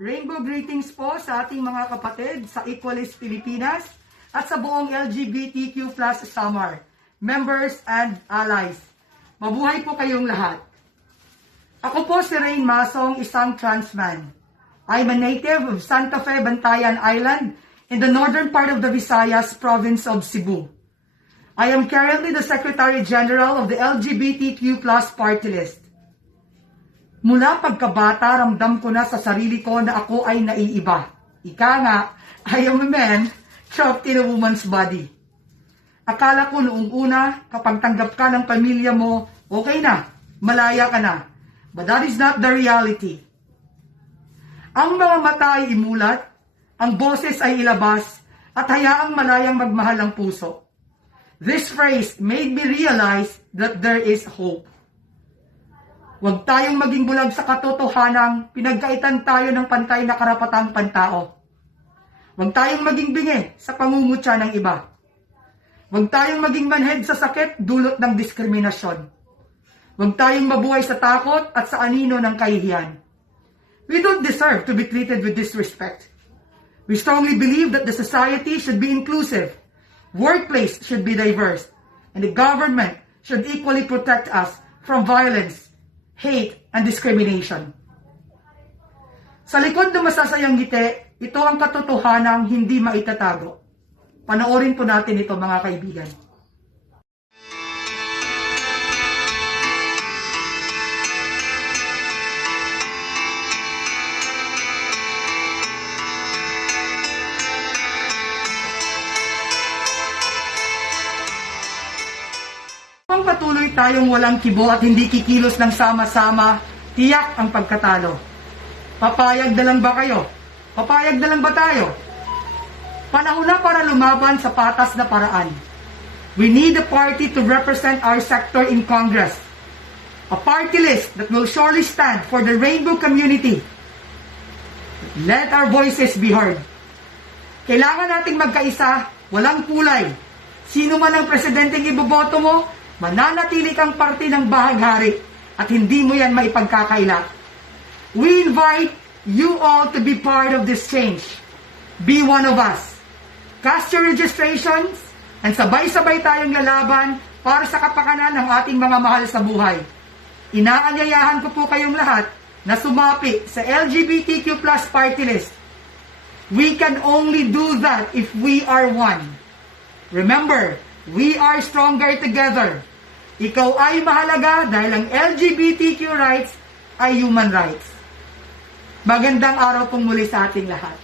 Rainbow greetings po sa ating mga kapatid sa Equalist Pilipinas at sa buong LGBTQ+ Samar, members and allies. Mabuhay po kayong lahat. Ako po si Rain Masong, isang trans man. I'm a native of Santa Fe, Bantayan Island in the northern part of the Visayas province of Cebu. I am currently the Secretary General of the LGBTQ+ party list. Mula pagkabata, ramdam ko na sa sarili ko na ako ay naiiba. Ika nga, I am a man trapped in a woman's body. Akala ko noong una, kapag tanggap ka ng pamilya mo, okay na, malaya ka na. But that is not the reality. Ang mga mata ay imulat, ang boses ay ilabas, at hayaang malayang magmahal ang puso. This phrase made me realize that there is hope. Huwag tayong maging bulag sa katotohanang pinagkaitan tayo ng pantay na karapatang pantao. Huwag tayong maging bingi sa pangungutya ng iba. Huwag tayong maging manhid sa sakit dulot ng diskriminasyon. Huwag tayong mabuhay sa takot at sa anino ng kahihiyan. We don't deserve to be treated with disrespect. We strongly believe that the society should be inclusive, workplace should be diverse, and the government should equally protect us from violence, hate, and discrimination. Sa likod ng masasayang ngiti, ito ang katotohanang hindi maitatago. Panoorin po natin ito, mga kaibigan. Kung patuloy tayong walang kibo at hindi kikilos ng sama-sama, tiyak ang pagkatalo. Papayag na lang ba kayo? Papayag na lang ba tayo? Panahon na para lumaban sa patas na paraan. We need a party to represent our sector in Congress. A party list that will surely stand for the rainbow community. Let our voices be heard. Kailangan nating magkaisa, walang kulay. Sino man ang presidenteng iboboto mo, mananatili kang parte ng bahaghari at hindi mo yan maipagkakaila. We invite you all to be part of this change. Be one of us. Cast your registrations and sabay-sabay tayong lalaban para sa kapakanan ng ating mga mahal sa buhay. Inaanyayahan ko po kayong lahat na sumapi sa LGBTQ+ party list. We can only do that if we are one. Remember, we are stronger together. Ikaw ay mahalaga dahil ang LGBTQ rights ay human rights. Magandang araw pong muli sa ating lahat.